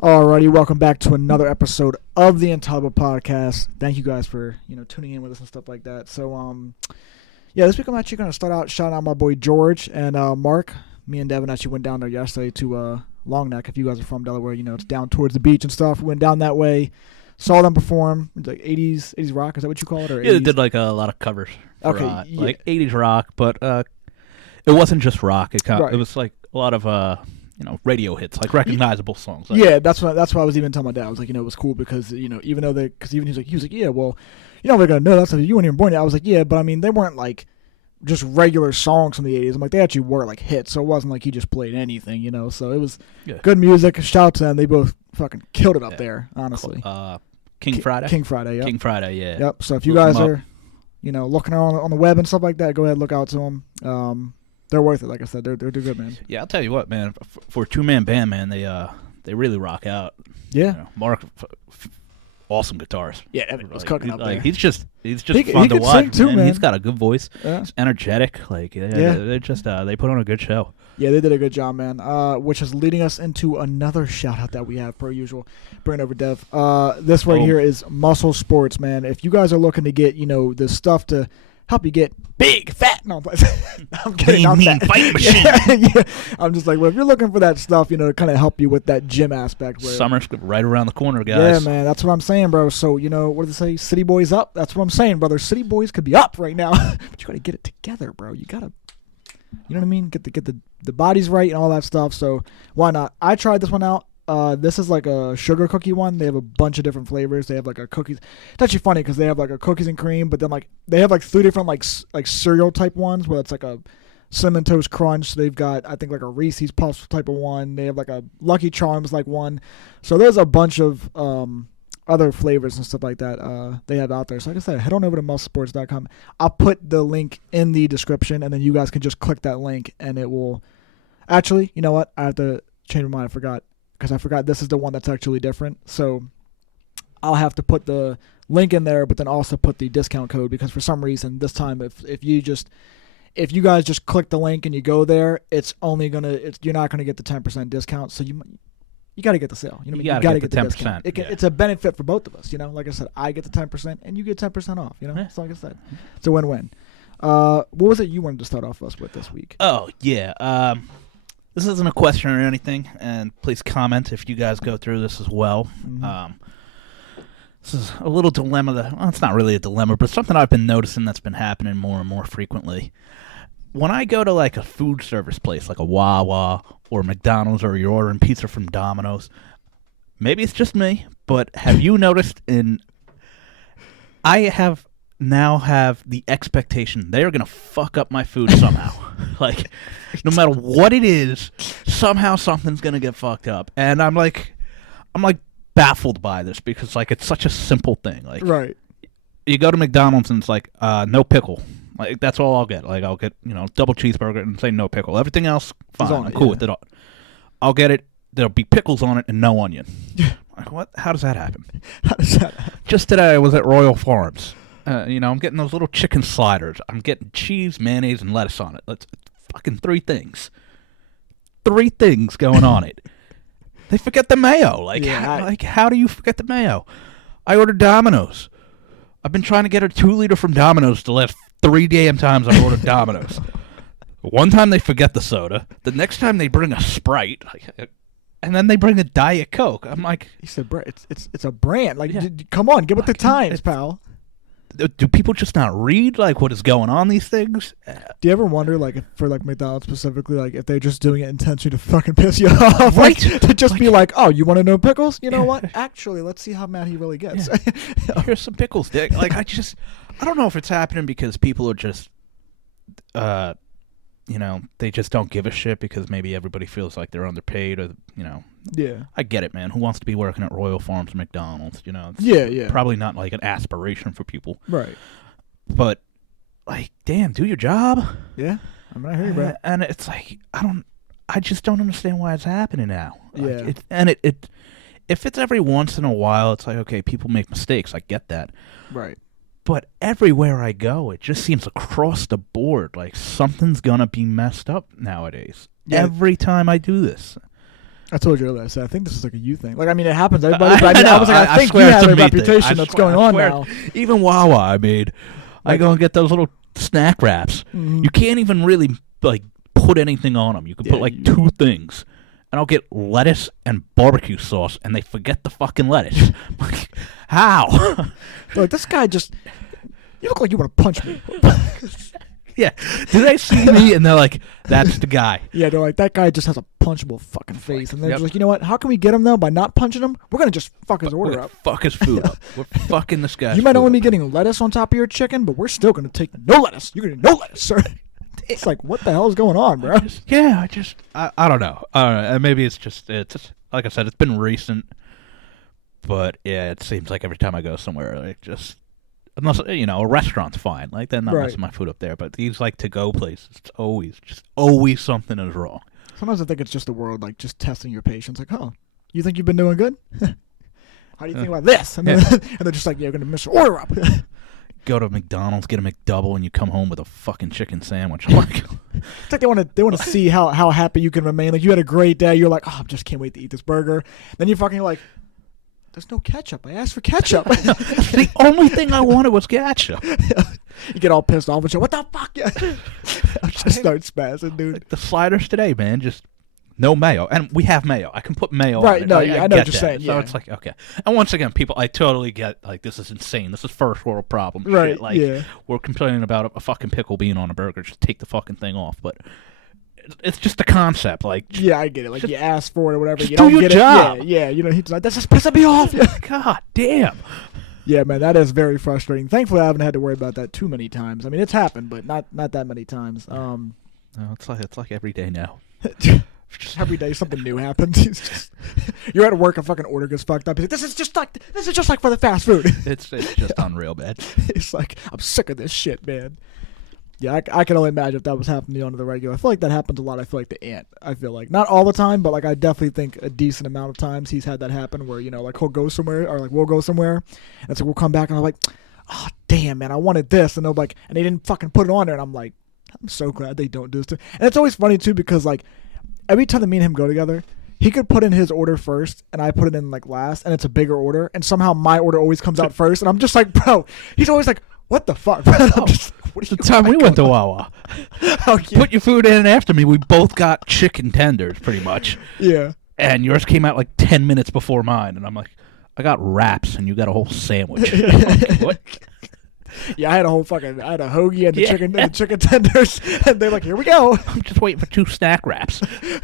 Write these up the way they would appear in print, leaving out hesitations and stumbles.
Alrighty, welcome back to another episode of the Intelligible Podcast. Thank you guys for tuning in with us and stuff like that. So this week I'm actually gonna start out shouting out my boy George and Mark. Me and Devin actually went down there yesterday to Long Neck. If you guys are from Delaware, it's down towards the beach and stuff. We went down that way, saw them perform. It's like 80s rock. Is that what you call it? Or Yeah, 80s? they did like a lot of covers. For, Okay, yeah. like 80s rock, but it wasn't just rock. It was like a lot of radio hits, like recognizable songs. Like, Yeah, that's what I was even telling my dad. I was like, it was cool because even though because even he was like, yeah, well, they're gonna know that stuff. You weren't even born yet. I was like, yeah, but I mean, they weren't like just regular songs from the 80s. I'm like, they actually were like hits, so it wasn't like he just played anything, So it was good music. Shout out to them. They both fucking killed it up there, honestly. King Friday. King Friday. Yep. King Friday. Yeah. Yep. So if you Look guys 'em up. are, looking on the web and stuff like that, go ahead and look out to them. They're worth it. Like I said, they're good, man. Yeah, I'll tell you what, man. For a two-man band, man, they really rock out. Yeah. Mark, awesome guitars. Yeah, Evan was cooking up there. He's just He fun to can watch. sing too, man. He's got a good voice. Yeah. He's energetic. Like they just they put on a good show. Yeah, they did a good job, man. Which is leading us into another shout out that we have per usual. Bring it over, Dev. This right here is Muscle Sports, man. If you guys are looking to get the stuff to help you get big, fat. No, I'm kidding. I'm Lean, fat. fighting machine. Yeah. I'm just like, well, if you're looking for that stuff, to kind of help you with that gym aspect. Summer's right around the corner, guys. Yeah, man, that's what I'm saying, bro. So, what do they say? City boys up? That's what I'm saying, brother. City boys could be up right now, but you got to get it together, bro. You got to, you know what I mean? Get the bodies right and all that stuff. So why not? I tried this one out. This is like a sugar cookie one. They have a bunch of different flavors. They have like a cookies. It's actually funny because they have like a cookies and cream, but then like they have like three different like cereal type ones where it's like a Cinnamon Toast Crunch. They've got I think like a Reese's Puffs type of one. They have like a Lucky Charms like one. So there's a bunch of other flavors and stuff like that they have out there. So like I said, head on over to musclesports.com. I'll put the link in the description, and then you guys can just click that link, and it will. Actually, you know what? I have to change my mind. I forgot this is the one that's actually different. So I'll have to put the link in there, but then also put the discount code because for some reason this time if you guys just click the link and you go there, you're not gonna get the 10% discount. So you got to get the sale. You got to get the 10%. Discount. It's a benefit for both of us. Like I said, I get the 10% and you get 10% off. So like I said, it's a win-win. What was it you wanted to start off us with this week? Oh yeah. This isn't a question or anything, and please comment if you guys go through this as well. Mm-hmm. This is a little dilemma it's not really a dilemma, but something I've been noticing that's been happening more and more frequently. When I go to like a food service place, like a Wawa or McDonald's, or you're ordering pizza from Domino's, maybe it's just me, but have you noticed I now have the expectation they are going to fuck up my food somehow. Like, no matter what it is, somehow something's going to get fucked up. And I'm like baffled by this because like it's such a simple thing. Like, right. You go to McDonald's and it's like no pickle. Like that's all I'll get. Like I'll get double cheeseburger and say no pickle. Everything else fine. I'm cool with it. I'll get it. There'll be pickles on it and no onion. Like what? How does that happen? Just today I was at Royal Farms. I'm getting those little chicken sliders. I'm getting cheese, mayonnaise, and lettuce on it. That's fucking three things. Three things going on it. They forget the mayo. Like, how do you forget the mayo? I ordered Domino's. I've been trying to get a 2-liter from Domino's the last 3 damn times I've ordered Domino's. One time they forget the soda. The next time they bring a Sprite. And then they bring a Diet Coke. I'm like... He said, it's a brand. Like, come on, get with the times, pal. Do people just not read like what is going on these things? Do you ever wonder like if, for like McDonald's specifically, like if they're just doing it intentionally to fucking piss you off, right? To just be like, oh, you want to know pickles? You know what? Actually, let's see how mad he really gets. Yeah. Here's some pickles, Dick. Like I don't know if it's happening because people are just, they just don't give a shit because maybe everybody feels like they're underpaid or Yeah. I get it, man. Who wants to be working at Royal Farms or McDonald's? It's yeah. Probably not like an aspiration for people. Right. But like, damn, do your job. Yeah. I mean, I hear you, bro. And it's like I just don't understand why it's happening now. Yeah. If it's every once in a while, it's like, okay, people make mistakes. I get that. Right. But everywhere I go, it just seems across the board like something's gonna be messed up nowadays. Yeah. Every time I do this. I told you earlier. I said I think this is like a you thing. Like I mean, it happens to everybody. But I was like, I think you swear it's have a me thing. reputation that's going on now. Even Wawa, I mean, I go and get those little snack wraps. Mhm. You can't even really like put anything on them. You can put like 2 things. And I'll get lettuce and barbecue sauce, and they forget the fucking lettuce. Like, how? Like this guy just. You look like you want to punch me. Yeah. Do they see me and they're like, that's the guy? Yeah, they're like, that guy just has a punchable fucking face. And they're Yep. just like, you know what? How can we get him, though, by not punching him? We're going to just fuck his order up. Fuck his food up. We're fucking this guy. You might only be getting lettuce on top of your chicken, but we're still going to take no lettuce. You're going to no lettuce, sir. It's like, what the hell is going on, bro? I don't know. Maybe it's just like I said, it's been recent. But yeah, it seems like every time I go somewhere, like just unless a restaurant's fine, like they're not messing my food up there. But these like to-go places, it's always something is wrong. Sometimes I think it's just the world, like just testing your patience. Like, oh, you think you've been doing good? How do you think about this? And, then, and they're just like, yeah, you're gonna mess your order up. Go to McDonald's, get a McDouble, and you come home with a fucking chicken sandwich. I'm like, it's like they want to see how happy you can remain. Like you had a great day. You're like, oh, I just can't wait to eat this burger. Then you fucking like. There's no ketchup. I asked for ketchup. The only thing I wanted was ketchup. You get all pissed off and shit. What the fuck? I just start spazzing, dude. Like the sliders today, man, just no mayo. And we have mayo. I can put mayo right, on it. No, I I know get what you're that. saying. So it's like, okay. And once again, people, I totally get, like, this is insane. This is first world problem. Right, shit. Like, we're complaining about a fucking pickle being on a burger. Just take the fucking thing off. But it's just the concept, like. Yeah, I get it. Like you ask for it or whatever. Just you don't do your get job. it. Yeah. You know, he's like, that's just pissing me off. God damn. Yeah, man, that is very frustrating. Thankfully, I haven't had to worry about that too many times. I mean, it's happened, but not that many times. No, it's like every day now. Just every day something new happens. It's just, you're at work, a fucking order gets fucked up. He's like, this is just like for the fast food. It's just unreal, man. It's like I'm sick of this shit, man. Yeah, I can only imagine if that was happening on the regular. I feel like that happens a lot. I feel like the Ant. I feel like not all the time, but like I definitely think a decent amount of times he's had that happen where like he'll go somewhere or like we'll go somewhere, and so we'll come back and I'm like, oh damn man, I wanted this, and they'll be like, and they didn't fucking put it on there, and I'm like, I'm so glad they don't do this. And it's always funny too because like every time that me and him go together, he could put in his order first and I put it in like last, and it's a bigger order, and somehow my order always comes out first, and I'm just like, bro, he's always like, what the fuck? I'm just, what the time we went to Wawa. Oh, yeah. Put your food in after me. We both got chicken tenders, pretty much. Yeah. And yours came out like 10 minutes before mine, and I'm like, I got wraps, and you got a whole sandwich. Like, what? Yeah, I had a hoagie and the chicken tenders, and they're like, here we go. I'm just waiting for 2 snack wraps.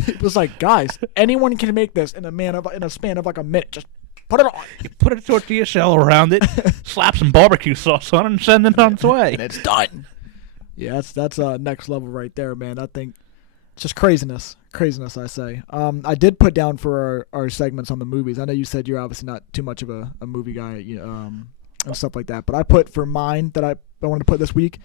It was like, guys, anyone can make this in a span of like a minute. Just put it on. You put a tortilla shell around it, slap some barbecue sauce on it, and send it on its way. And it's done. Yeah, that's next level right there, man. I think it's just craziness, I say. I did put down for our segments on the movies. I know you said you're obviously not too much of a movie guy, and stuff like that. But I put for mine that I wanted to put this week,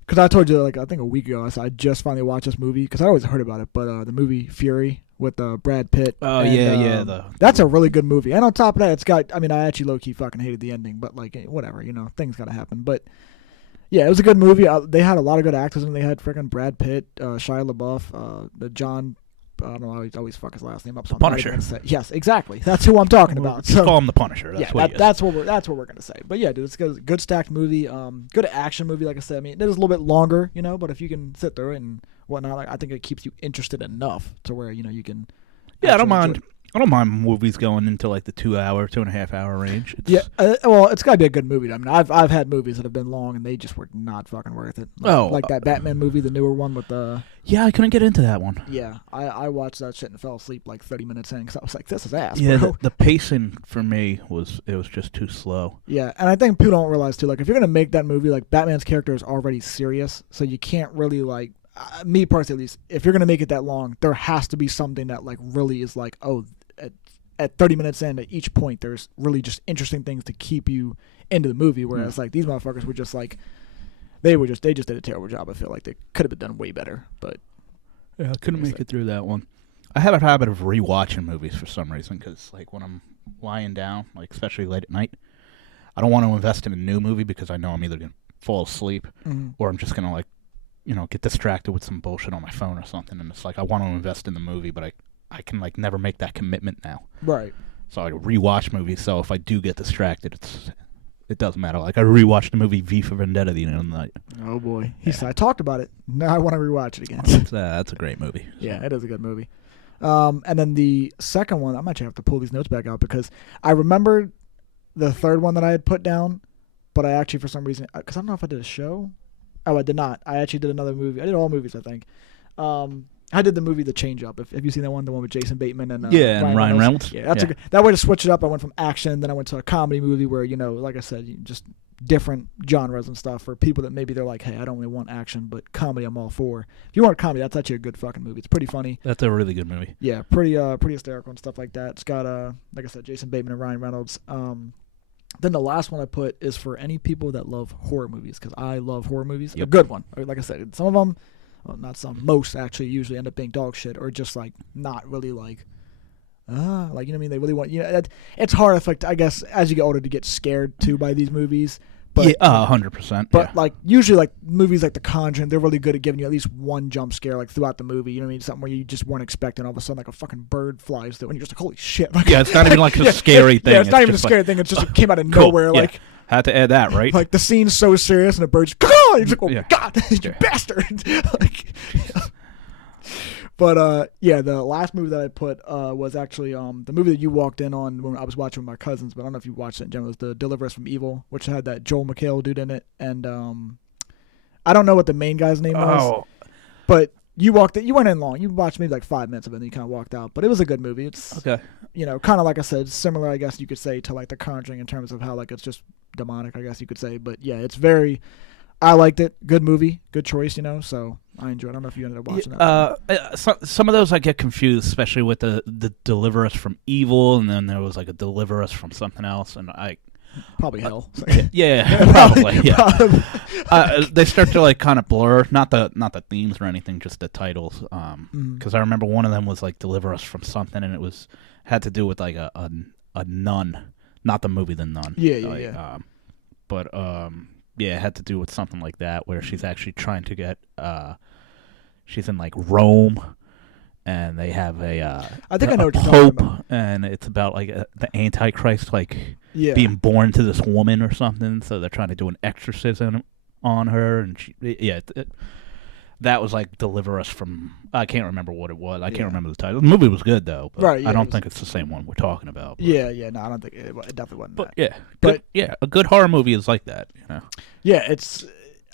because I told you like I think a week ago I just finally watched this movie because I always heard about it. But the movie Fury with Brad Pitt. Oh and, that's a really good movie. And on top of that, it's got. I mean, I actually low key fucking hated the ending, but like whatever, things gotta happen. But yeah, it was a good movie. They had a lot of good actors, and they had freaking Brad Pitt, Shia LaBeouf, the John. I don't know. I always fuck his last name up. So Punisher. Yes, exactly. That's who I'm talking about. So call him the Punisher. That's that's what we're gonna say. But yeah, dude, it's a good stacked movie. Good action movie. Like I said, I mean, it is a little bit longer, but if you can sit through it and whatnot, like, I think it keeps you interested enough to where you can. Yeah, I don't mind. I don't mind movies going into like the 2.5 hour range. Well, it's gotta be a good movie. I mean, I've had movies that have been long and they just were not fucking worth it. Like that Batman movie, the newer one with the. Yeah, I couldn't get into that one. Yeah, I watched that shit and fell asleep like 30 minutes in because I was like, this is ass. Yeah, bro. The pacing for me was just too slow. Yeah, and I think people don't realize too. Like, if you're gonna make that movie, like Batman's character is already serious, so you can't really like. Me personally, at least, if you're gonna make it that long, there has to be something that like really is like, oh. At 30 minutes in, at each point, there's really just interesting things to keep you into the movie. Whereas, like, these motherfuckers were just like, they just did a terrible job. I feel like they could have been done way better. But yeah, I couldn't make it through that one. I have a habit of rewatching movies for some reason because, like, when I'm lying down, like especially late at night, I don't want to invest in a new movie because I know I'm either gonna fall asleep or I'm just gonna like, get distracted with some bullshit on my phone or something. And it's like I want to invest in the movie, but I I can like never make that commitment now. Right. So I rewatch movies. So if I do get distracted, it doesn't matter. Like I rewatched the movie V for Vendetta the other night. Oh boy, I talked about it. Now I want to rewatch it again. That's a great movie. Yeah, it is a good movie. And then the second one, I'm actually have to pull these notes back out because I remember the third one that I had put down, but I actually for some reason, because I don't know if I did a show. Oh, I did not. I actually did another movie. I did all movies, I think. I did the movie The Change Up. Have you seen that one? The one with Jason Bateman and Ryan Reynolds. Yeah, that's that way to switch it up. I went from action, then I went to a comedy movie where like I said, just different genres and stuff for people that maybe they're like, hey, I don't really want action, but comedy I'm all for. If you want comedy, that's actually a good fucking movie. It's pretty funny. That's a really good movie. Yeah, pretty hysterical and stuff like that. It's got like I said, Jason Bateman and Ryan Reynolds. Then the last one I put is for any people that love horror movies because I love horror movies. Yep. A good one. Like I said, some of them. Well, not some. Most actually usually end up being dog shit or just like not really like you know what I mean. They really want it's hard if like I guess as you get older to get scared too by these movies. But yeah, 100%. But like usually like movies like The Conjuring, they're really good at giving you at least one jump scare like throughout the movie. You know what I mean? Something where you just weren't expecting. All of a sudden like a fucking bird flies through and you're just like holy shit. Like, yeah, it's not even like a scary thing. Yeah, it's not even a scary thing. It's just it came out of nowhere. Yeah. Like. Had to add that, right? Like the scene's so serious and the bird's you're just like, oh God, you bastard. Like, but the last movie that I put was actually the movie that you walked in on when I was watching with my cousins, but I don't know if you watched it in general. It was the Deliver Us from Evil, which had that Joel McHale dude in it, and I don't know what the main guy's name was, but you went in long. You watched maybe like 5 minutes of it, and then you kind of walked out. But it was a good movie. It's okay. Kind of like I said, similar, I guess you could say, to like The Conjuring in terms of how like it's just demonic, I guess you could say. But yeah, it's very. I liked it. Good movie. Good choice. So I enjoyed it. I don't know if you ended up watching that. Some of those I get confused, especially with the Deliver Us from Evil, and then there was like a Deliver Us from something else, and I. Probably hell. Yeah, probably. Yeah. They start to like kind of blur, not the themes or anything, just the titles. Because I remember one of them was like "Deliver Us from Something," and it had to do with like a nun, not the movie The Nun. Yeah. But it had to do with something like that, where she's actually trying to get. She's in like Rome. And they have I think I know what you're talking about. And it's about like the Antichrist, like being born to this woman or something. So they're trying to do an exorcism on her, and that was like Deliver Us from. I can't remember what it was. I can't remember the title. The movie was good though, but right? Yeah, I don't think it's the same one we're talking about. But. No, I don't think it definitely wasn't. But that. A good horror movie is like that, Yeah, it's.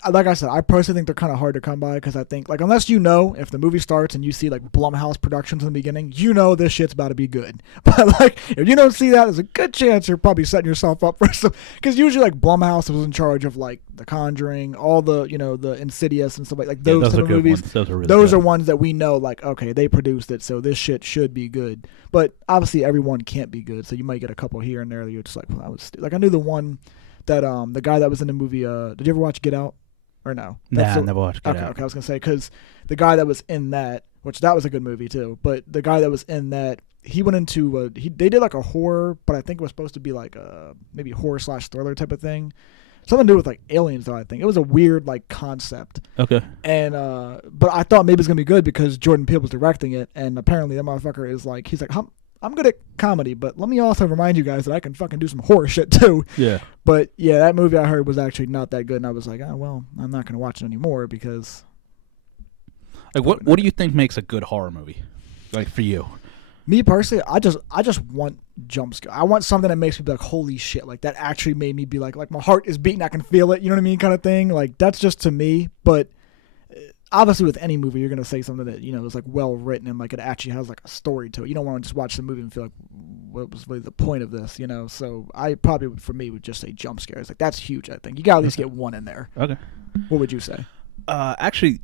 Like I said, I personally think they're kind of hard to come by because I think, like, unless if the movie starts and you see, like, Blumhouse Productions in the beginning, this shit's about to be good. But, like, if you don't see that, there's a good chance you're probably setting yourself up for some. Because usually, like, Blumhouse was in charge of, like, The Conjuring, all the, the Insidious and stuff like those type of movies. Those are really those good. are ones that we know, like, okay, they produced it, so this shit should be good. But obviously, everyone can't be good, so you might get a couple here and there that you're just like, well, that was like, I knew the one that, the guy that was in the movie, did you ever watch Get Out? Or no? Nah, I never watched Get Out. Okay, I was going to say, because the guy that was in that, which that was a good movie too, but the guy that was in that, he went into, they did like a horror, but I think it was supposed to be like a maybe horror/thriller type of thing. Something to do with like aliens though, I think. It was a weird like concept. Okay. And, but I thought maybe it was going to be good because Jordan Peele was directing it, and apparently that motherfucker is like, he's like, I'm good at comedy, but let me also remind you guys that I can fucking do some horror shit too. Yeah. But yeah, that movie I heard was actually not that good, and I was like, oh well, I'm not gonna watch it anymore because. Like, what do you think makes a good horror movie? Like for you? Me personally, I just want jump scare. I want something that makes me be like, holy shit, like that actually made me be like my heart is beating, I can feel it. You know what I mean, kind of thing. Like that's just to me, but. Obviously, with any movie, you're gonna say something that is like well written and like it actually has like a story to it. You don't want to just watch the movie and feel like, what was really the point of this? So I probably would just say jump scares. Like that's huge. I think you got to at least get one in there. Okay. What would you say? Actually,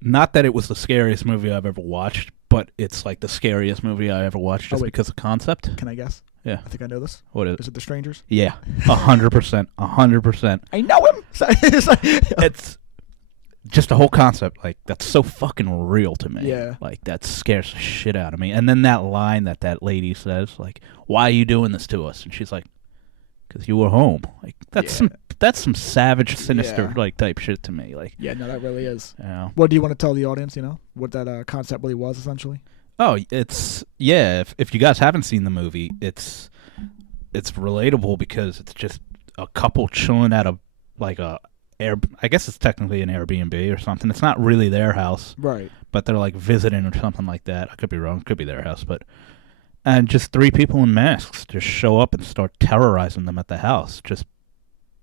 not that it was the scariest movie I've ever watched, but it's like the scariest movie I ever watched just because of concept. Can I guess? Yeah. I think I know this. What is it? Is it The Strangers? Yeah, 100%, 100%. I know him. It's. Just the whole concept, like, that's so fucking real to me. Yeah. Like, that scares the shit out of me. And then that line that lady says, like, why are you doing this to us? And she's like, because you were home. Like, that's some savage, sinister, like, type shit to me. Like, yeah, no, that really is. You know? What do you want to tell the audience, what that concept really was, essentially? Oh, if you guys haven't seen the movie, it's relatable because it's just a couple chilling at a like a air. I guess it's technically an Airbnb or something. It's not really their house, Right. but they're like visiting or something like that. I could be wrong. It could be their house, but and just three people in masks just show up and start terrorizing them at the house just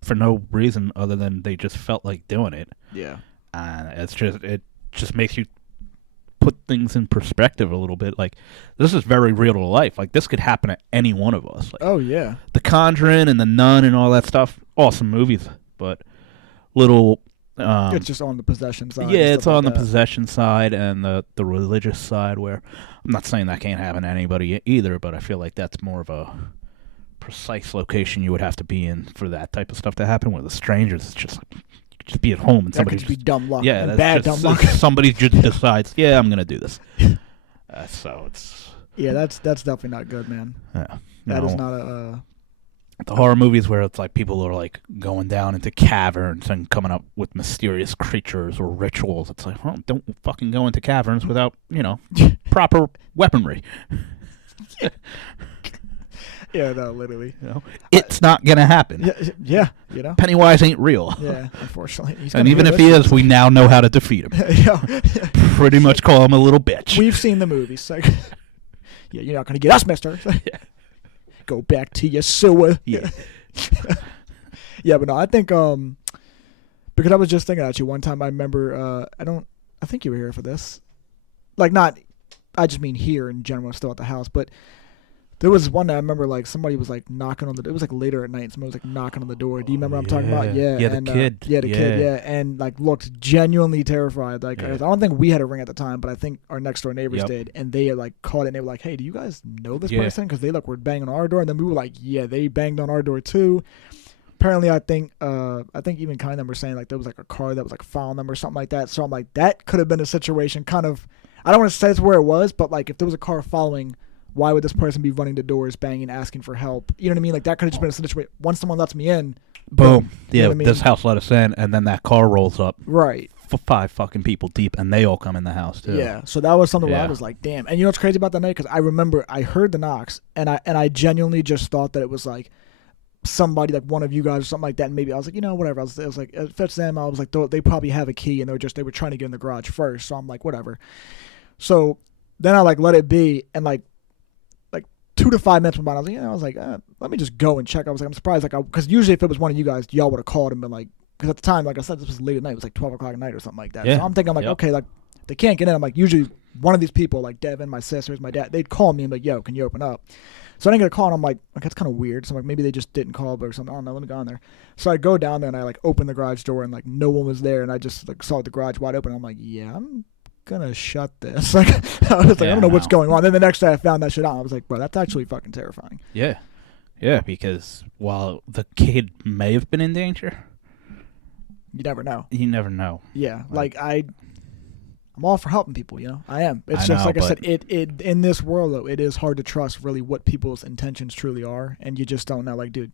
for no reason other than they just felt like doing it. Yeah. And it just makes you put things in perspective a little bit. Like, this is very real to life. Like, this could happen to any one of us. Like, Oh yeah. The Conjuring and The Nun and all that stuff, awesome movies, but little. It's just on the possession side. Yeah, and it's stuff on like the that. possession side and the religious side. Where I'm not saying that can't happen to anybody either, but I feel like that's more of a precise location you would have to be in for that type of stuff to happen. Where the strangers, it's just like you could just be at home and That somebody could just be dumb luck. yeah, and that's bad just, dumb luck. somebody just decides, yeah, I'm gonna do this. So it's Yeah, that's definitely not good, man. yeah, That is not a. the horror movies where it's like people are like going down into caverns and coming up with mysterious creatures or rituals. It's like, well, don't fucking go into caverns without proper weaponry. Yeah, no, literally. It's not gonna happen. Yeah, Pennywise ain't real. Yeah, unfortunately. He's And gonna even hear if he this. is, we now know how to defeat him. Yeah. Pretty much call him a little bitch. We've seen the movie, so yeah, you're not gonna get us, Mister. Go back to your sewer. Yeah. Yeah, but no, I think because I was just thinking actually one time I remember I think you were here for this, like not, I just mean here in general, still at the house, but there was one that I remember like somebody was like knocking on the. It was like later at night. Somebody was like knocking on the door. Do you remember what I'm talking about? Yeah. Yeah, the and, kid. Yeah, the kid. Yeah, and like looked genuinely terrified. Like Yeah. I don't think we had a ring at the time, but I think our next door neighbors Yep. did, and they like caught it. and They were like, "Hey, do you guys know this Yeah. person?" Because they like were banging on our door, and then we were like, "Yeah, they banged on our door too." Apparently, I think even kind of them were saying like there was like a car that was like following them or something like that. So I'm like, that could have been a situation. Kind of, I don't want to say it's where it was, but like if there was a car following, why would this person be running the doors, banging, asking for help? You know what I mean? Like that could have just been a situation. Once someone lets me in, Boom. You Yeah, know what I mean? this house let us in, and then that car rolls up right? five fucking people deep, and they all come in the house too. Yeah. So that was something where I Yeah. was like, damn. And you know what's crazy about that night? Because I remember I heard the knocks, and I genuinely just thought that it was like somebody like one of you guys or something like that. And maybe I was like, whatever. It was like if it's them, I was like, they probably have a key, and they were trying to get in the garage first. So I'm like, whatever. So then I like let it be, and like 2 to 5 minutes went by. And I was like, let me just go and check. I was like, I'm surprised, like, because usually if it was one of you guys, y'all would have called and been like, because at the time, like I said, this was late at night. It was like 12 o'clock at night or something like that. Yeah. So I'm thinking, like, Yep. okay, like they can't get in. I'm like, usually one of these people, like Devin, my sisters, my dad, they'd call me and be like, yo, can you open up? So I didn't get a call, and I'm like, that's kind of weird. So I'm like, maybe they just didn't call or something. I don't know. Let me go on there. So I go down there and I like open the garage door, and like no one was there, and I just like saw the garage wide open. I'm like, yeah, I'm gonna shut this. Like I was like, I don't know what's going on. Then the next day I found that shit out. I was like, bro, that's actually fucking terrifying. Yeah. Yeah, because while the kid may have been in danger, You never know. you never know. Yeah, like I'm all for helping people. I am. It's I just know, like I said. but- It in this world though, it is hard to trust really what people's intentions truly are, and you just don't know. Like, dude,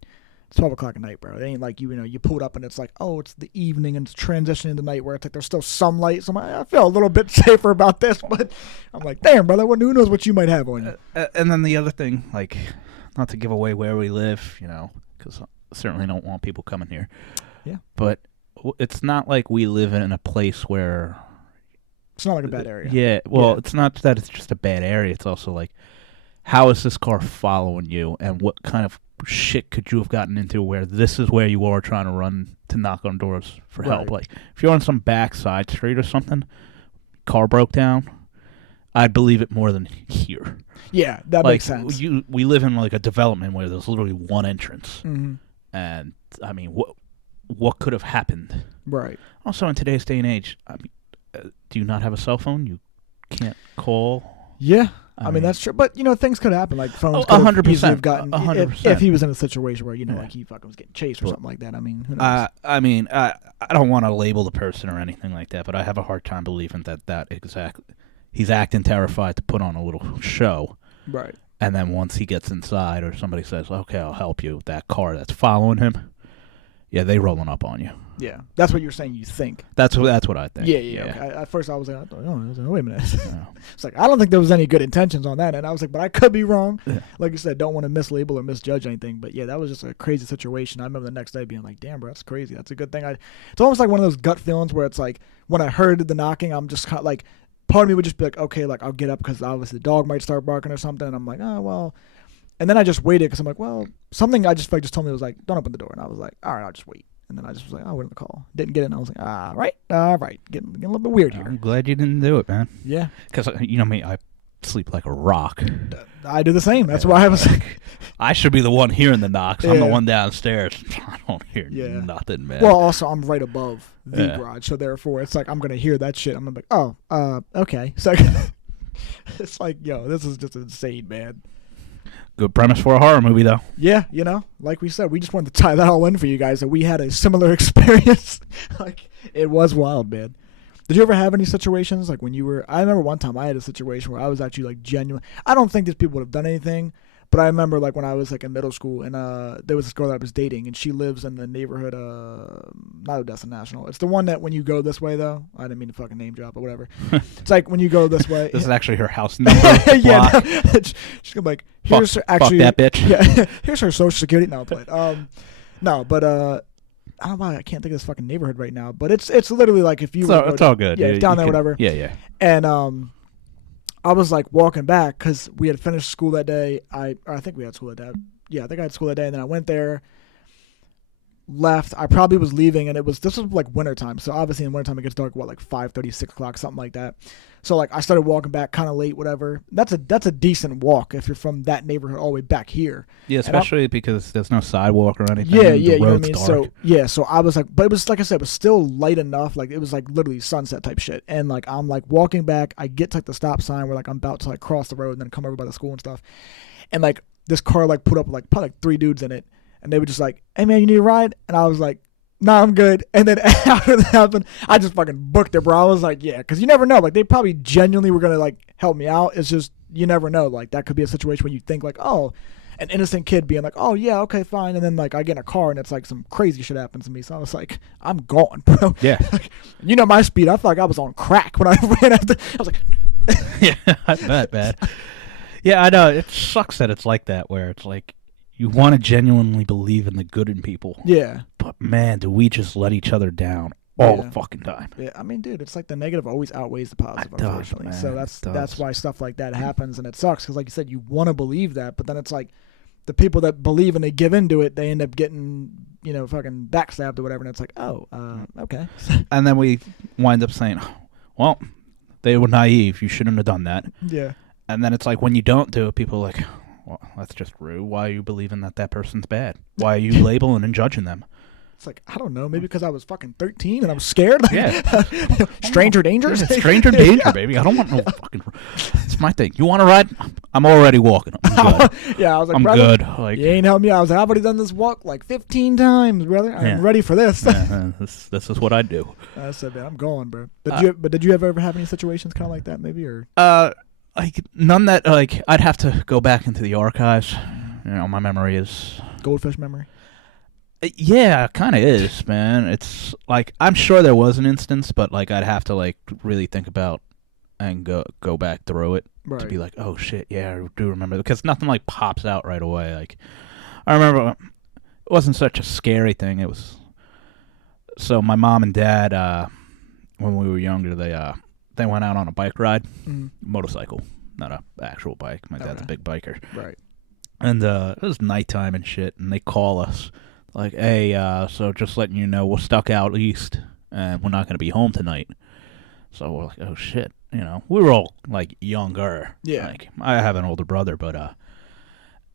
it's 12 o'clock at night, bro. It ain't like you pulled up and it's like, oh, it's the evening and it's transitioning to night where it's like there's still some light. So I feel a little bit safer about this, but I'm like, damn, brother, who knows what you might have on you? And then the other thing, like, not to give away where we live, because I certainly don't want people coming here. Yeah. But it's not like we live in a place where... It's not like a bad area. Yeah, well, Yeah. it's not that it's just a bad area. It's also like, how is this car following you, and what kind of shit could you have gotten into where this is where you are trying to run to knock on doors for help? Right. Like, if you're on some back side street or something, car broke down, I'd believe it more than here. Yeah, that Like, makes sense. we live in like a development where there's literally one entrance, Mm-hmm. and I mean, what could have happened? Right. Also, in today's day and age, I mean, do you not have a cell phone? You can't call. Yeah. I mean, that's true, but things could happen. Like phones, Oh, could have 100%, easily have gotten 100%. if he was in a situation where Yeah. like he fucking was getting chased or something like that. I mean, who knows? I mean, I don't want to label the person or anything like that, but I have a hard time believing that exactly. He's acting terrified to put on a little show, Right. and then once he gets inside or somebody says, "Okay, I'll help you," that car that's following him, yeah, they rolling up on you. Yeah, that's what you're saying. You think. That's what I think. Yeah. Okay. At first, I was like, wait a minute. It's like I don't think there was any good intentions on that, and I was like, but I could be wrong. Yeah. Like you said, don't want to mislabel or misjudge anything. But yeah, that was just a crazy situation. I remember the next day being like, damn, bro, that's crazy. That's a good thing. It's almost like one of those gut feelings where it's like when I heard the knocking, I'm just kind of like, part of me would just be like, okay, like I'll get up because obviously the dog might start barking or something, and I'm like, oh well. And then I just waited because I'm like, well, something I just told me was like, don't open the door, and I was like, all right, I'll just wait. And then I just was like, oh, wait on the call. Didn't get in. I was like, all right. Getting a little bit weird here. I'm glad you didn't do it, man. Yeah. Because, you know me, I sleep like a rock. I do the same. That's why I was like... I should be the one hearing the knocks. I'm the one downstairs. I don't hear nothing, man. Well, also, I'm right above the garage, so therefore, it's like I'm going to hear that shit. I'm going to be like, oh, okay. So it's like, yo, this is just insane, man. Good premise for a horror movie, though. Yeah, like we said, we just wanted to tie that all in for you guys, that we had a similar experience. Like, it was wild, man. Did you ever have any situations, like when you were... I remember one time I had a situation where I was actually, like, genuine. I don't think these people would have done anything, but I remember, like, when I was, like, in middle school, and there was this girl that I was dating, and she lives in the neighborhood, not Odessa National. It's the one that when you go this way, though... I didn't mean to fucking name drop or whatever. It's like when you go this way... This is actually her house number. Yeah, no, she's gonna be like, here's her... Actually, fuck that bitch. Yeah, here's her social security. No, but, no, but, I don't know why I can't think of this fucking neighborhood right now, but it's literally like if you... It's all good. Yeah, down there, whatever. Yeah. And, I was like walking back because we had finished school that day. I think we had school that day. Yeah, I think I had school that day. And then I went there, left. I probably was leaving, and this was like wintertime. So obviously in wintertime it gets dark, like 5:30, 6 o'clock, something like that. So like I started walking back kind of late, whatever. That's a decent walk if you're from that neighborhood all the way back here. Yeah, especially because there's no sidewalk or anything. Yeah, you know what I mean? Dark. So I was like, but it was like I said, it was still light enough. Like it was like literally sunset type shit. And like I'm like walking back, I get to like the stop sign where like I'm about to like cross the road and then come over by the school and stuff. And like this car like put up like probably like 3 dudes in it, and they were just like, "Hey man, you need a ride?" And I was like, "Nah, I'm good." And then after that happened, I just fucking booked it, bro. I was like, yeah, because you never know. Like, they probably genuinely were going to, like, help me out. It's just, you never know. Like, that could be a situation where you think, like, oh, an innocent kid being like, oh, yeah, okay, fine. And then, like, I get in a car and it's, like, some crazy shit happens to me. So I was like, I'm gone, bro. Yeah. Like, you know my speed. I felt like I was on crack when I ran after. I was like... Yeah, I bet, man. Yeah, I know. It sucks that it's like that, where it's like, you want to genuinely believe in the good in people. Yeah. But, man, do we just let each other down all the fucking time. Yeah, I mean, dude, it's like the negative always outweighs the positive, unfortunately. So that's why stuff like that happens, and it sucks, because like you said, you want to believe that, but then it's like the people that believe and they give into it, they end up getting, you know, fucking backstabbed or whatever, and it's like, oh, okay. And then we wind up saying, well, they were naive. You shouldn't have done that. Yeah. And then it's like when you don't do it, people are like, well, that's just rude. Why are you believing that person's bad? Why are you labeling and judging them? It's like, I don't know, maybe because I was fucking 13 and I was scared. Like, yeah. Stranger danger? Yeah, stranger danger, baby. I don't want no fucking... It's my thing. You want to ride? I'm already walking. I'm good. Yeah, I was like, I'm brother, good. Like, you ain't helped me out. I was like, I've already done this walk like 15 times, brother. I'm ready for this. This is what I do. I said, man, I'm going, bro. Did you ever have any situations kind of like that, maybe? Or like, none that, like, I'd have to go back into the archives. You know, my memory is... Goldfish memory? Yeah, kind of is, man. It's like, I'm sure there was an instance, but like I'd have to like really think about and go back through it to be like, oh shit, yeah, I do remember, because nothing like pops out right away. Like, I remember it wasn't such a scary thing. It was, so my mom and dad, when we were younger, they went out on a bike ride, motorcycle, not a actual bike. My dad's a big biker, right? And it was nighttime and shit, and they call us. Like, hey, so just letting you know, we're stuck out east, and we're not going to be home tonight. So we're like, oh, shit. You know, we were all, like, younger. Yeah. Like, I have an older brother, but,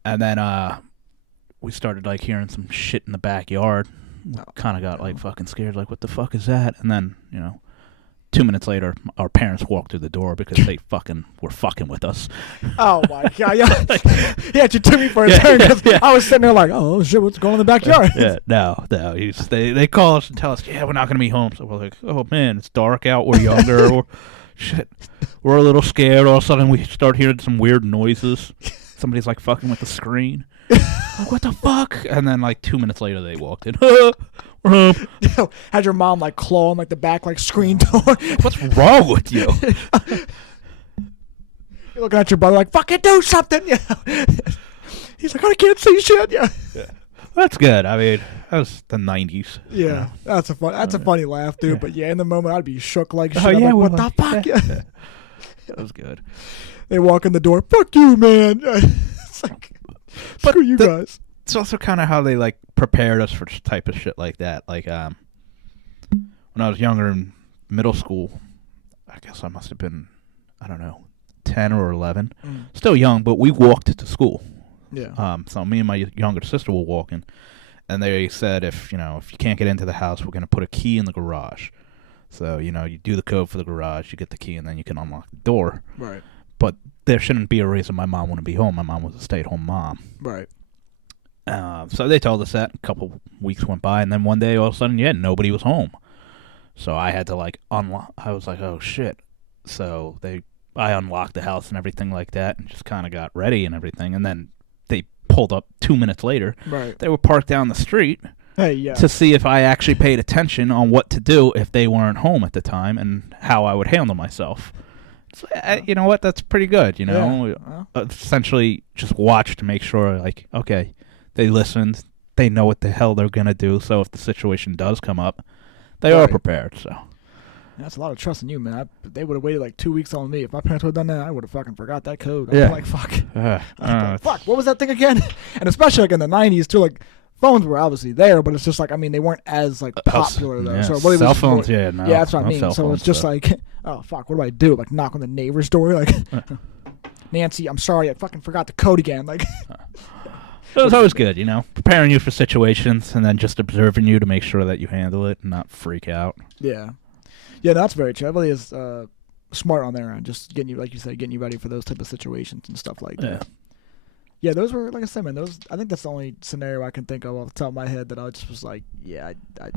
and then, we started, like, hearing some shit in the backyard. Kind of got, like, fucking scared, like, what the fuck is that? And then, you know, 2 minutes later, our parents walked through the door because they fucking were fucking with us. Oh, my God. Yeah, you took me for a turn. Yeah. I was sitting there like, oh, shit, what's going on in the backyard? No. They call us and tell us, yeah, we're not going to be home. So we're like, oh, man, it's dark out. We're younger. Or shit. We're a little scared. All of a sudden, we start hearing some weird noises. Somebody's, like, fucking with the screen. Like, what the fuck? And then like 2 minutes later, they walked in. We're home. Had your mom like clawing like the back like screen door. What's wrong with you? You're looking at your brother like, fucking do something. Yeah. He's like, I can't see shit. Yeah. That's good. I mean, that was the 90s. Yeah. That's a funny laugh, dude. Yeah. But yeah, in the moment, I'd be shook like shit. Oh, I'm yeah, like, what well, the fuck? Yeah. That was good. They walk in the door, fuck you, man. It's like, But screw you guys. It's also kind of how they like prepared us for type of shit like that. Like when I was younger in middle school, I guess I must have been, I don't know, 10 or 11. Still young, but we walked to school. Yeah. So me and my younger sister were walking, and they said if you can't get into the house, we're gonna put a key in the garage. So you do the code for the garage, you get the key, and then you can unlock the door. Right. But there shouldn't be a reason my mom wouldn't be home. My mom was a stay-at-home mom. Right. So they told us that. A couple weeks went by, and then one day, all of a sudden, nobody was home. So I had to like unlock. I was like, oh shit. So I unlocked the house and everything like that, and just kind of got ready and everything, and then they pulled up 2 minutes later. Right. They were parked down the street. Hey, yeah. To see if I actually paid attention on what to do if they weren't home at the time and how I would handle myself. So, you know what? That's pretty good. Yeah. Essentially, just watch to make sure, like, okay, they listened, they know what the hell they're gonna do. So if the situation does come up, they are prepared. So that's a lot of trust in you, man. They would have waited like 2 weeks on me. If my parents would have done that, I would have fucking forgot that code. Yeah. I'm like, fuck. Fuck. What was that thing again? And especially like in the 90s too, like. Phones were obviously there, but it's just like, I mean, they weren't as like popular though. Yeah, So it really cell was phones, more, yeah, no, yeah, that's what no I mean. cell So phones, it's just like, oh fuck, what do I do? Like knock on the neighbor's door, like, Nancy, I'm sorry, I fucking forgot the code again. Like, it was always good, preparing you for situations and then just observing you to make sure that you handle it and not freak out. yeah, yeah, that's very true. It really is smart on their end, just getting you, like you said, getting you ready for those type of situations and stuff like that. Yeah, those were, like I said, man, I think that's the only scenario I can think of off the top of my head that I just was like, yeah, I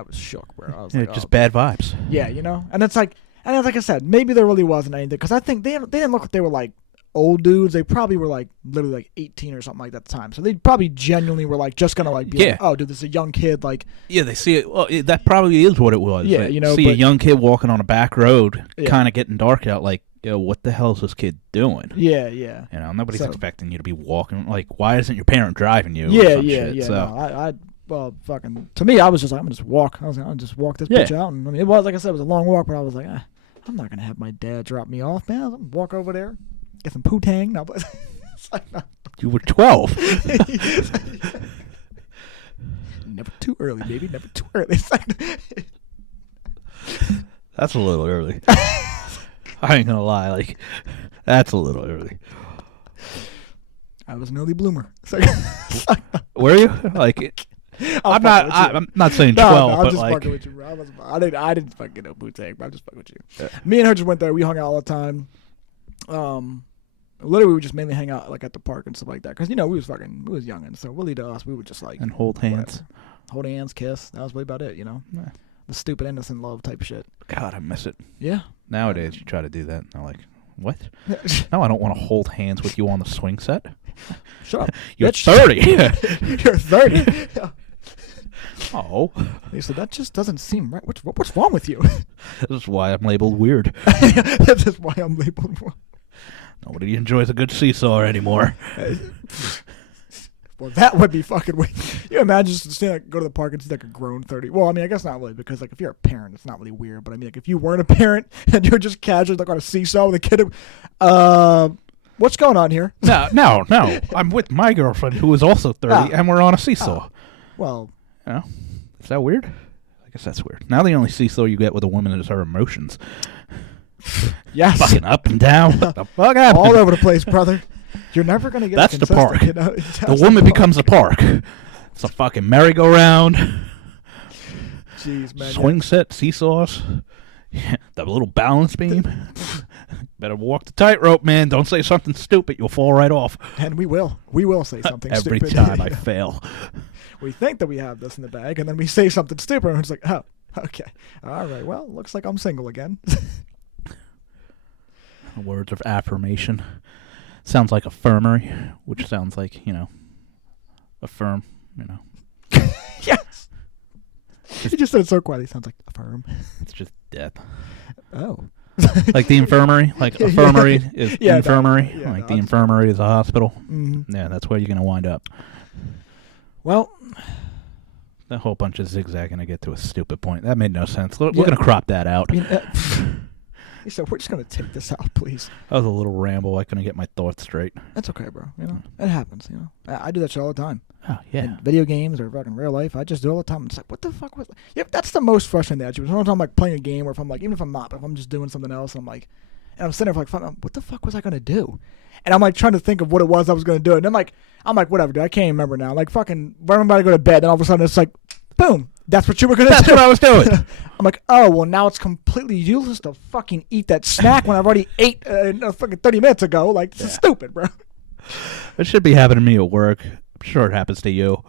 was shook, bro. I was like, just bad vibes. Yeah, and it's like, and like I said, maybe there really wasn't anything, because I think they didn't look like they were like old dudes. They probably were like literally like 18 or something like that at the time. So they probably genuinely were like just gonna like be like, oh, dude, this is a young kid, like. Yeah, they see it. Well, that probably is what it was. Yeah, they see a young kid walking on a back road, Yeah. kind of getting dark out, like. Yo, what the hell is this kid doing? Yeah. Nobody's expecting you to be walking. Like, why isn't your parent driving you? Yeah. So. No, well, fucking, to me, I was just like, I'm gonna just walk. I was like, I'll just walk this bitch out. And I mean, it was, like I said, it was a long walk, but I was like, I'm not gonna have my dad drop me off, man. I'm walk over there, get some poutang. No, but it's like, no. You were 12. Never too early, baby. Never too early. It's like, that's a little early. I ain't gonna lie, like, that's a little early. I was an early bloomer. Like, were you? Like, I'm not saying 12, I'm but just like, fucking with you, bro. I didn't fucking know Wu-Tang, but I'm just fucking with you. Yeah. Me and her just went there. We hung out all the time. Literally, we would just mainly hang out like at the park and stuff like that, because we was young, and so really to us, we would just like and hold hands, hold hands, kiss. That was really about it, Yeah. The stupid innocent love type shit. God, I miss it. Yeah. Nowadays, you try to do that, and they're like, what? No, I don't want to hold hands with you on the swing set. Shut up. You're 30. You're 30. Oh. They said, that just doesn't seem right. What's wrong with you? This is why I'm labeled weird. This is why I'm labeled weird. Nobody enjoys a good seesaw anymore. Well, that would be fucking weird. You imagine just go to the park and see like a grown 30. Well, I mean, I guess not really, because like if you're a parent, it's not really weird. But I mean, like if you weren't a parent and you're just casually like on a seesaw with a kid, what's going on here? No. I'm with my girlfriend who is also 30, and we're on a seesaw. Well, is that weird? I guess that's weird. Now the only seesaw you get with a woman is her emotions. Yes. Fucking up and down. What the fuck happened? All over the place, brother. You're never going to get That's the park. The woman becomes a park. It's a fucking merry-go-round. Jeez, man. Swing set, seesaws. The little balance beam. Better walk the tightrope, man. Don't say something stupid. You'll fall right off. And we will. We will say something Every stupid. time I fail. We think that we have this in the bag, and then we say something stupid, and it's like, oh, okay. All right, well, looks like I'm single again. Words of affirmation. Sounds like affirmary, which sounds like, affirm, you know. Yes. You just said it so quietly. It sounds like affirm. It's just death. Oh. Like the infirmary, like infirmary is infirmary. No, like the infirmary is a hospital. Mm-hmm. Yeah, that's where you're gonna wind up. Well, That whole bunch of zigzagging to get to a stupid point. That made no sense. We're gonna crop that out. I mean, he said, "We're just gonna take this out, please." That was a little ramble. I couldn't get my thoughts straight. That's okay, bro. You know, it happens. You know, I do that shit all the time. Oh yeah. In video games or fucking real life, I just do it all the time. It's like, what the fuck was? Yeah, that's the most frustrating thing. Actually, sometimes I'm like playing a game, or if I'm like, even if I'm not, but if I'm just doing something else, I'm like, and I'm sitting there for like, what the fuck was I gonna do? And I'm like trying to think of what it was I was gonna do, and I'm like, whatever, dude. I can't even remember now. Like fucking, when I'm about to go to bed, then all of a sudden it's like, boom. That's what you were gonna do. That's what I was doing. I'm like, oh well, now it's completely useless to fucking eat that snack when I've already ate fucking 30 minutes ago. Like, this is stupid, bro. It should be happening to me at work. I'm sure it happens to you.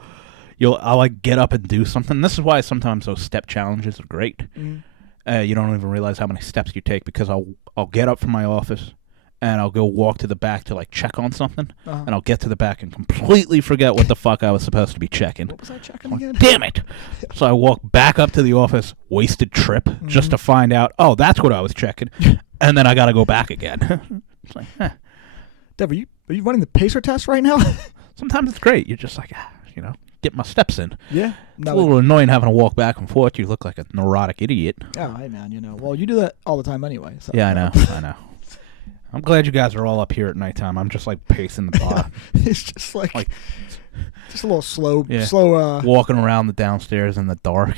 I'll like get up and do something. This is why sometimes those step challenges are great. Mm-hmm. You don't even realize how many steps you take because I'll get up from my office and I'll go walk to the back to like check on something, and I'll get to the back and completely forget what the fuck I was supposed to be checking. What was I checking again? Damn it! So I walk back up to the office, wasted trip, just to find out, oh, that's what I was checking, and then I gotta go back again. It's like, Dev, are you running the pacer test right now? Sometimes it's great. You're just like, get my steps in. Yeah. It's a little annoying having to walk back and forth. You look like a neurotic idiot. Oh, hey man, well, you do that all the time anyway. So, yeah, I know. I'm glad you guys are all up here at nighttime. I'm just like pacing the bar. It's just like just a little slow. Walking around the downstairs in the dark.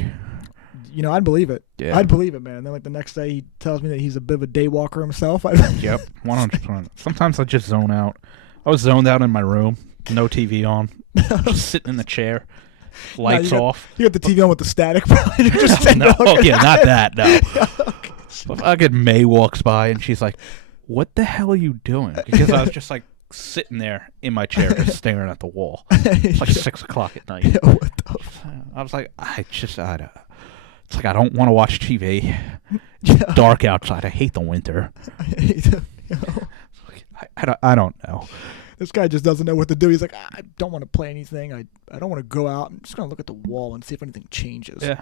You know, I'd believe it. Yeah. I'd believe it, man. And then like the next day, he tells me that he's a bit of a day walker himself. Yep, 100%. Sometimes I just zone out. I was zoned out in my room, no TV on, just sitting in the chair, lights off. You got the TV on with the static, bro. You're just sitting no, there not that. No. Fucking May walks by and she's like, "What the hell are you doing?" Because I was just like sitting there in my chair, just staring at the wall. It's like 6 o'clock at night. Yeah, what the I was like, it's like I don't want to watch TV. It's dark outside. I hate the winter. I don't know. This guy just doesn't know what to do. He's like, I don't want to play anything. I don't want to go out. I'm just going to look at the wall and see if anything changes. Yeah.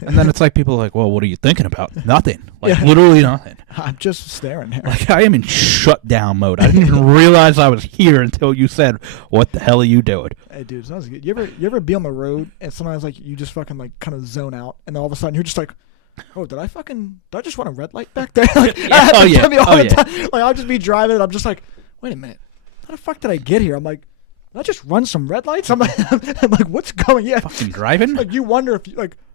And then it's like people are like, well, what are you thinking about? Nothing. Like, literally nothing. I'm just staring here. Like, I am in shutdown mode. I didn't even realize I was here until you said, what the hell are you doing? Hey, dude, sounds good. You ever be on the road and sometimes, like, you just fucking, like, kind of zone out, and then all of a sudden you're just like, oh, did I just run a red light back there? Like, the time. Like, I'll just be driving, and I'm just like, wait a minute. How the fuck did I get here? I'm like, did I just run some red lights? I'm like, what's going on? Yeah. Fucking driving? Like, you wonder if,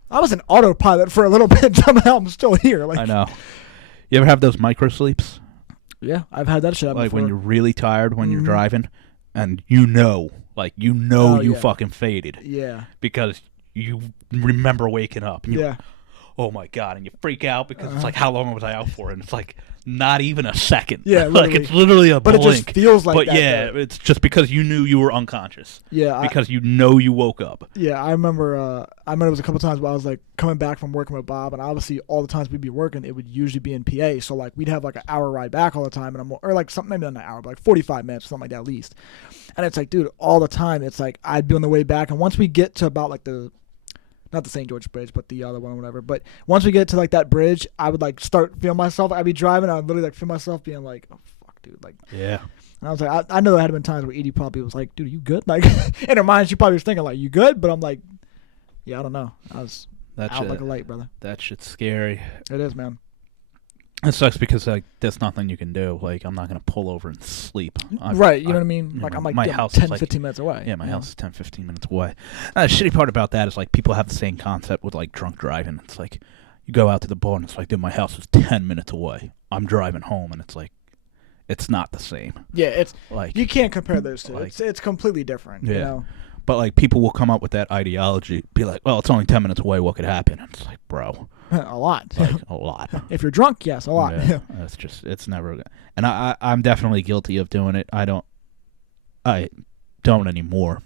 I was an autopilot for a little bit. Somehow I'm still here. Like, I know. You ever have those micro sleeps? Yeah, I've had that shit happen like before. When you're really tired when you're driving, and Oh, you fucking faded. Yeah. Because you remember waking up. And Yeah. Oh my God, and you freak out because it's like, how long was I out for? And it's like not even a second. Yeah, like it's literally a blink. But it just feels like that. But yeah, it's just because you knew you were unconscious. Yeah. Because you woke up. Yeah, I remember it was a couple times where I was like coming back from working with Bob, and obviously all the times we'd be working, it would usually be in PA. So like we'd have like an hour ride back all the time, and or like something, maybe not an hour, but like 45 minutes, something like that at least. And it's like, dude, all the time, it's like I'd be on the way back, and once we get to about like not the St. George Bridge, but the other one or whatever. But once we get to like that bridge, I would like start feeling myself. I'd be driving, and I'd literally like feel myself being like, oh fuck, dude, like. Yeah. And I was like, I know there had been times where Edie probably was like, dude, are you good? Like in her mind, she probably was thinking like, you good? But I'm like, yeah, I don't know. I was out like a light, brother. That shit's scary. It is, man. It sucks because like there's nothing you can do. Like I'm not gonna pull over and sleep. Right, you know what I mean? Like I'm like my house 10, is like 15 minutes away. Yeah, my house is 10, 15 minutes away. The shitty part about that is like people have the same concept with like drunk driving. It's like you go out to the bar and it's like, dude, my house is 10 minutes away. I'm driving home, and it's like it's not the same. Yeah, it's like you can't compare those two. Like, It's completely different. Yeah. You know? But like people will come up with that ideology, be like, well, it's only 10 minutes away. What could happen? And it's like, bro. A lot. Like, a lot. If you're drunk, yes, a lot. Yeah, it's never good. And I'm definitely guilty of doing it. I don't anymore.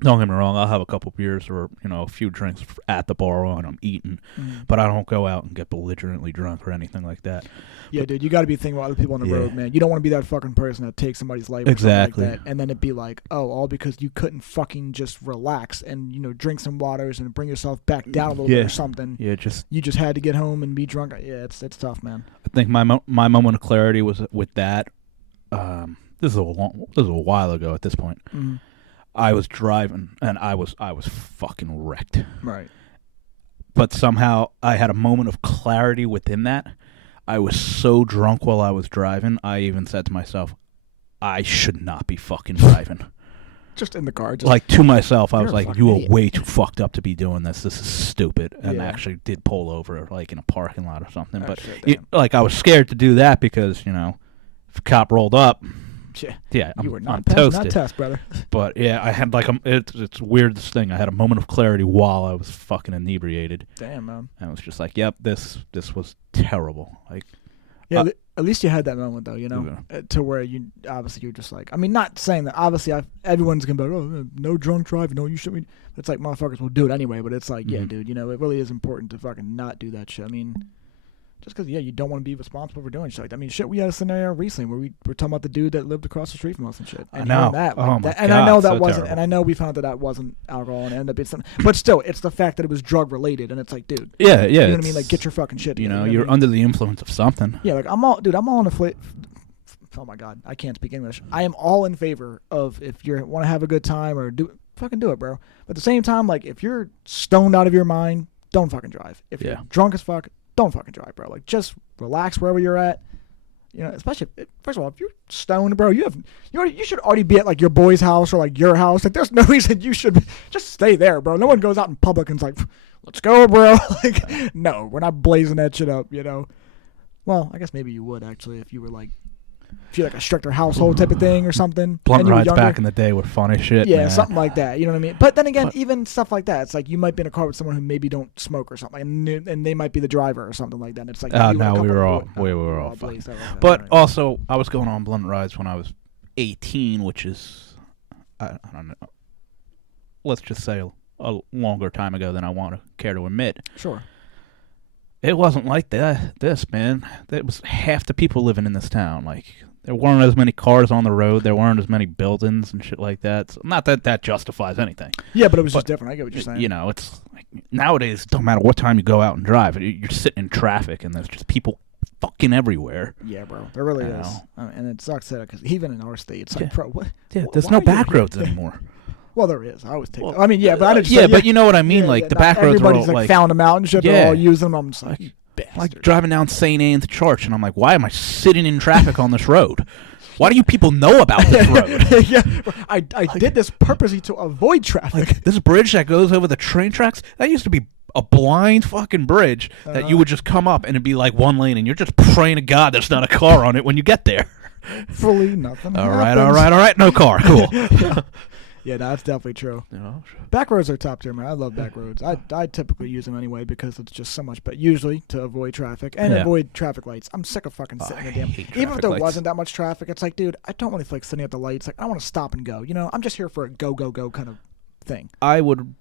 Don't get me wrong, I'll have a couple beers or, a few drinks at the bar when I'm eating, but I don't go out and get belligerently drunk or anything like that. Yeah, dude, you got to be thinking about other people on the road, man. You don't want to be that fucking person that takes somebody's life exactly. or something like that, and then it'd be like, oh, all because you couldn't fucking just relax and, drink some waters and bring yourself back down a little bit or something. Yeah, you just had to get home and be drunk. Yeah, it's tough, man. I think my moment of clarity was with that. This is a while ago at this point. Mm-hmm. I was driving and I was fucking wrecked. Right. But somehow I had a moment of clarity within that. I was so drunk while I was driving, I even said to myself, I should not be fucking driving. Just in the car. To myself, I was like, you idiot. are way too fucked up to be doing this. This is stupid. And I actually did pull over, in a parking lot or something. But, I was scared to do that because, if a cop rolled up, you were not I'm passing toasted. that test, brother. But yeah, I had it's weird this thing. I had a moment of clarity while I was fucking inebriated. Damn, man. And I was just like, yep, this was terrible. At least you had that moment though, to where you obviously you're just like, I mean, not saying that obviously everyone's gonna be like, oh, no drunk driving, no, you shouldn't. It's like motherfuckers will do it anyway, but it's like, yeah, dude, it really is important to fucking not do that shit. I mean. Just because, you don't want to be responsible for doing shit like that. I mean, shit, we had a scenario recently where we were talking about the dude that lived across the street from us and shit. And I know. That, my God, and I know that so wasn't, terrible. and I know we found that wasn't alcohol and it ended up being something. But still, it's the fact that it was drug related, and it's like, dude. Yeah. You know what I mean? Like, get your fucking shit. You're under the influence of something. Yeah, like, I'm all on a oh my God, I can't speak English. I am all in favor of if you want to have a good time or fucking do it, bro. But at the same time, like, if you're stoned out of your mind, don't fucking drive. If you're drunk as fuck, don't fucking drive, bro. Like, just relax wherever you're at. Especially first of all, if you're stoned, bro, you should already be at like your boy's house or like your house. Like, there's no reason you should just stay there, bro. No one goes out in public and's like, let's go, bro. Like, no, we're not blazing that shit up, Well, I guess maybe you would actually if you were like. If you're like a stricter household type of thing or something. Blunt rides back in the day were fun as shit. Yeah, man. something like that. You know what I mean? But then again, even stuff like that, it's like you might be in a car with someone who maybe don't smoke or something, and they might be the driver or something like that. And it's like, no, we were all fine. But also, I was going on blunt rides when I was 18, which is, I don't know, let's just say a longer time ago than I want to care to admit. Sure. It wasn't like this, man. There was half the people living in this town. Like, there weren't as many cars on the road. There weren't as many buildings and shit like that. So not that justifies anything. Yeah, but it was just different. I get what you're saying. It's like, nowadays, it don't matter what time you go out and drive. You're sitting in traffic, and there's just people fucking everywhere. Yeah, bro. There really is. And it sucks because even in our state, it's like, bro, what? Yeah, there's no back roads anymore. Well, there is. I always take. Well, I mean, yeah, but I didn't. But you know what I mean. The back roads are all like found them out and shit. They're all using them. I'm just like, like driving down St. Anne's Church, and I'm like, why am I sitting in traffic on this road? Why do you people know about this road? Yeah, I did this purposely to avoid traffic. Like, this bridge that goes over the train tracks, that used to be a blind fucking bridge that you would just come up and it'd be like one lane, and you're just praying to God there's not a car on it when you get there. Fully nothing. All right, no car. Cool. Yeah, that's definitely true. Back roads are top tier, man. I love back roads. I typically use them anyway because it's just so much. But usually to avoid traffic and avoid traffic lights. I'm sick of fucking sitting in the damn. Even if there wasn't that much traffic, it's like, dude, I don't really feel like sitting at the lights. Like, I want to stop and go. I'm just here for a go kind of thing. I would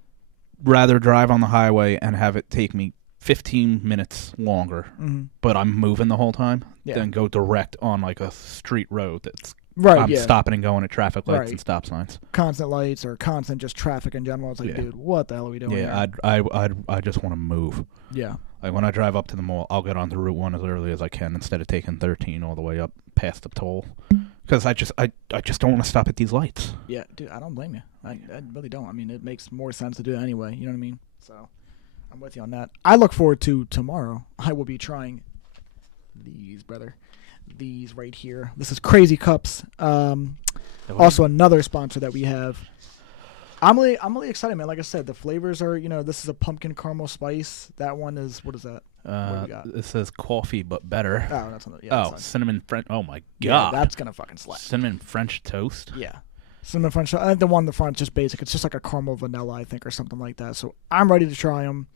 rather drive on the highway and have it take me 15 minutes longer, but I'm moving the whole time, than go direct on like a street road that's. Right, I'm stopping and going at traffic lights and stop signs. Constant lights or constant just traffic in general. It's like, dude, what the hell are we doing here? I just want to move. Yeah. Like, when I drive up to the mall, I'll get onto Route 1 as early as I can instead of taking 13 all the way up past the toll. Because I just don't want to stop at these lights. Yeah, dude, I don't blame you. I really don't. I mean, it makes more sense to do it anyway. You know what I mean? So, I'm with you on that. I look forward to tomorrow. I will be trying these, brother. These right here. This is Crazy Cups. Also another sponsor that we have. I'm really excited, man. Like I said, the flavors are, this is a pumpkin caramel spice. That one is, what is that? What do we got? It says coffee, but better. Oh, that's another. Cinnamon French. Oh my God. Yeah, that's gonna fucking slap. Cinnamon French toast. Yeah. Cinnamon French. I think the one in the front is just basic. It's just like a caramel vanilla, I think, or something like that. So I'm ready to try them.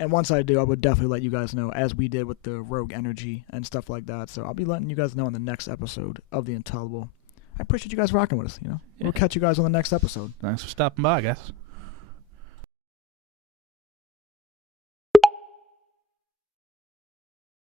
And once I do, I would definitely let you guys know, as we did with the Rogue Energy and stuff like that. So I'll be letting you guys know in the next episode of The Intelligible. I appreciate you guys rocking with us. You know, Yeah. we'll catch you guys on the next episode. Thanks for stopping by, guys.